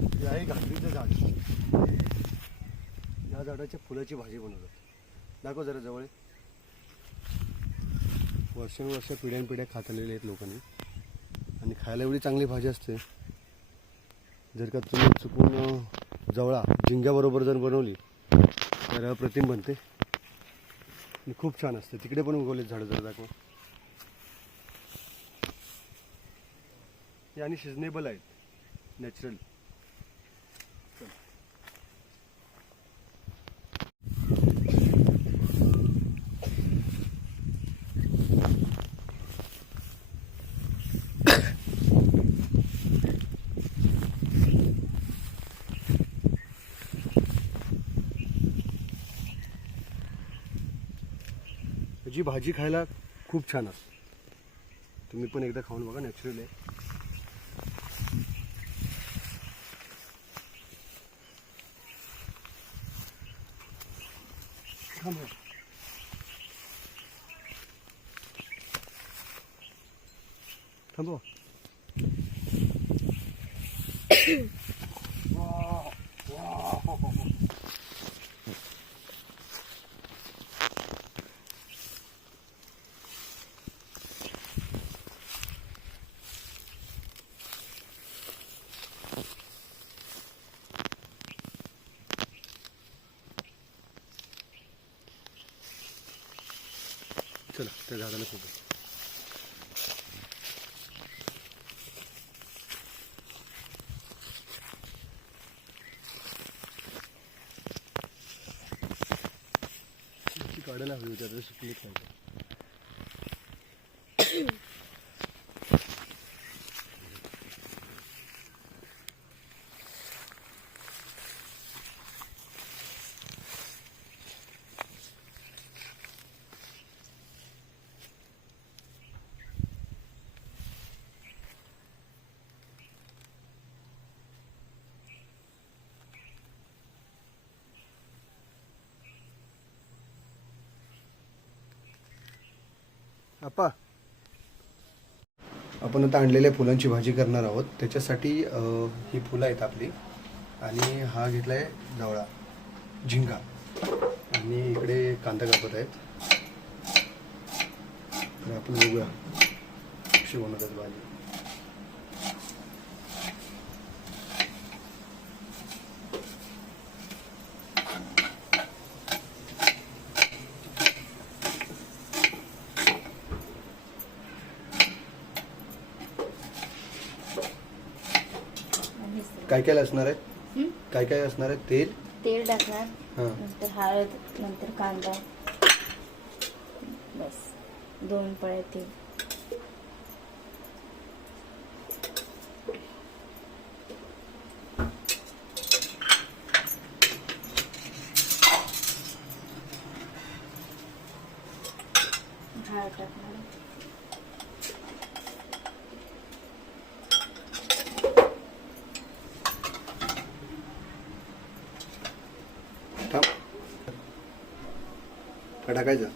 हे आहे घागरीचं झाड. या झाडाच्या फुलाची भाजी बनवतात. दाखव जरा जवळ. वर्षानुवर्ष पिढ्यानपिढ्या खात आलेले आहेत लोकांनी आणि खायला एवढी चांगली भाजी असते. जर का तुम्ही चुकून जवळा झिंग्याबरोबर जर बनवली तर अप्रतिम बनते आणि खूप छान असते. तिकडे पण उगवलेत झाडं जरा दाखव. हे आणि सिजनेबल आहेत, नॅचरल. जी भाजी खायला खूप छान असते. तुम्ही पण एकदा खाऊन बघा, नॅचरल आहे. थांबवा. चला त्या झाडाला खूप काढायला हवी होती, आता सुकली पाहिजे. आप्पा, आपण आता आणलेल्या फुलांची भाजी करणार आहोत. त्याच्यासाठी ही फुलं आहेत आपली आणि हा घेतला आहे जवळा झिंगा आणि इकडे कांदा कापत आहेत. तर आपण बघूया कशी बनवतात भाजी. काय काय असणार आहे? काय काय असणार आहे? तेल टाकणार, नंतर हळद, नंतर कांदा, बस 2 पळ्या तेल. हळद टाकणार. का टाकायचं?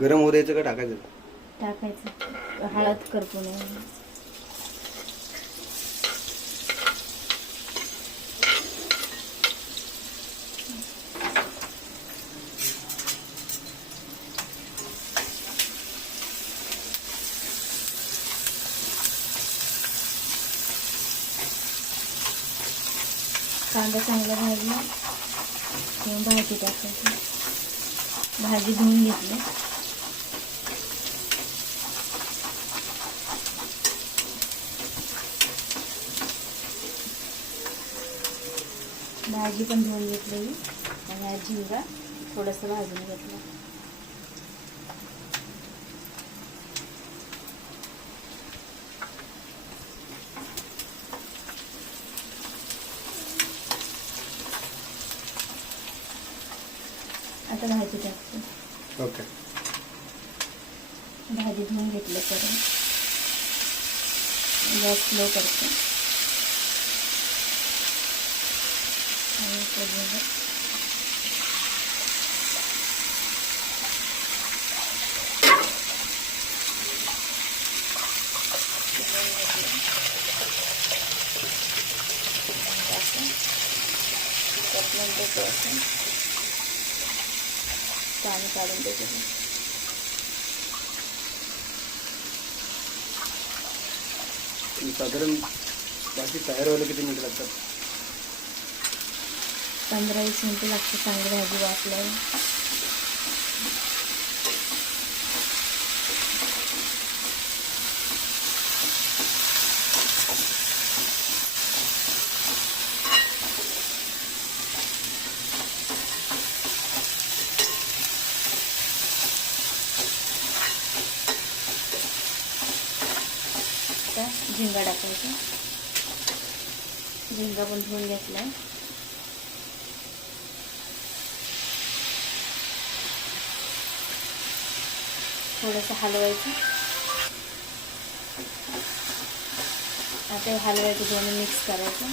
गरम होऊ द्यायचं का टाकायचं? टाकायचं. हळद करपू नये. कांदा चांगला भाजला किंवा भाजी टाकायची. भाजी धुवून घेतली. भाजी पण धुवून घेतलेली आणि हा झिंगा थोडंसं भाजून घेतलं. आता भाजी टाकते. ओके. भाजी धुवून घेतलं करून गॅस स्लो करते आणि त्याच्यावर नंतर ते असं पाणी काढून द्यायचं. साधारण भाजी तयार व्हायला किती मिनिटं लागतात? 15-20 मिनिटं लागतं चांगली भाजी वाफल्यावर. आता झिंगा टाकायचा. झिंगा पण धुवून घेतला. थोडंसं हलवायचं. आता हे हलवायचं, दोन्ही मिक्स करायचं,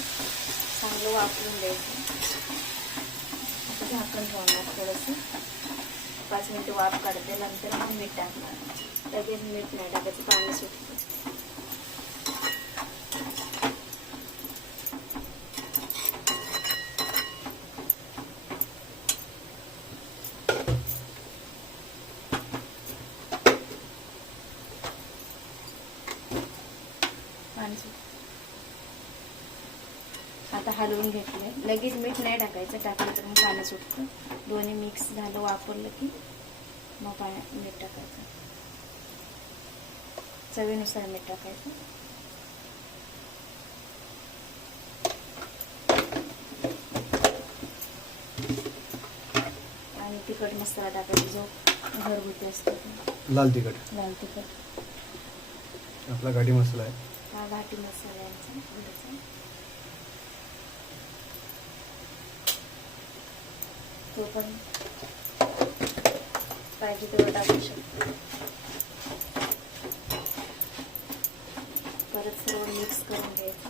चांगलं वापरून द्यायचं. आता झाकण ठेवणार थोडंसं, 5 मिनिटं वाफ काढते. नंतर मग मीठ टाकणार. लगेच मीठ नाही टाकायचं, पाणी सुटतं. पाणी सुटतं. आता हलवून घेतलंय. लगेच मीठ नाही टाकायचं, टाकलं तर मग पाणी सुटतं. दोन्ही मिक्स झालं, वापरलं की मग मीठ टाकायचं. चवीनुसार मीठ टाकायचं. आणि तिखट मसाला टाकायचा, जो घरगुती असतो. लाल तिखट. लाल तिखट आपला घाटी मसाला आहे. हा घाटी मसाला आहे थोडासा. तो पण पाहिजे तेवढं टाकू शकतो. परत सर्व मिक्स करून घ्यायचं.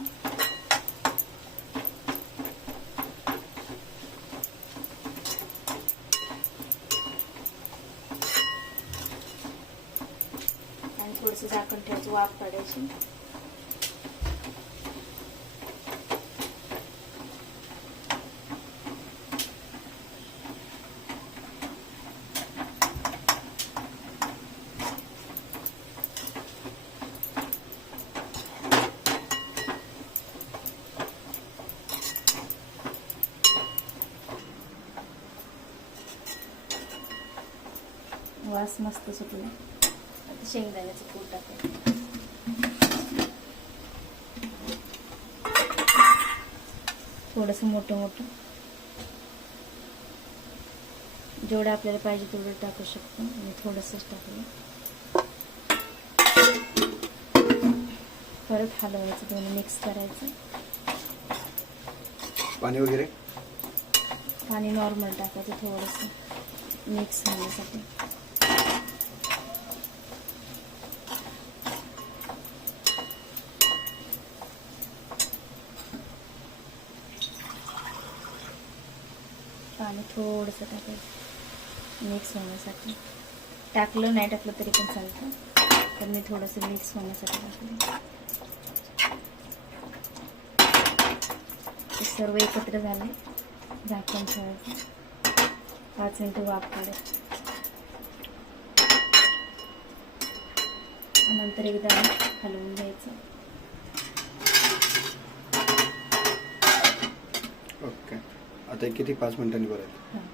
आणि थोडंसं झाकण ठेवायचं, वाफ काढायची. वास मस्त सुटला. आता शेंगदाण्याचं कूट टाकायचं. थोडंसं मोठं मोठं, जेवढं आपल्याला पाहिजे तेवढं टाकू शकतो. आणि थोडंसंच टाकलं. परत हलवायचं, दोन्ही मिक्स करायचं. पाणी वगैरे? पाणी नॉर्मल टाकायचं थोडंसं मिक्स होण्यासाठी. पाणी थोडंसं टाकायचं मिक्स होण्यासाठी. टाकलं नाही टाकलं तरी पण चालतं, तर मी थोडंसं मिक्स होण्यासाठी टाकलं. ते सर्व एकत्र झाले. झाकण ठेवायचं, 5 मिनिटं वाफ काढायची. नंतर एकदा हलवून घ्यायचं. ओके. आता किती 5 मिनिटांनी करायचं? हां.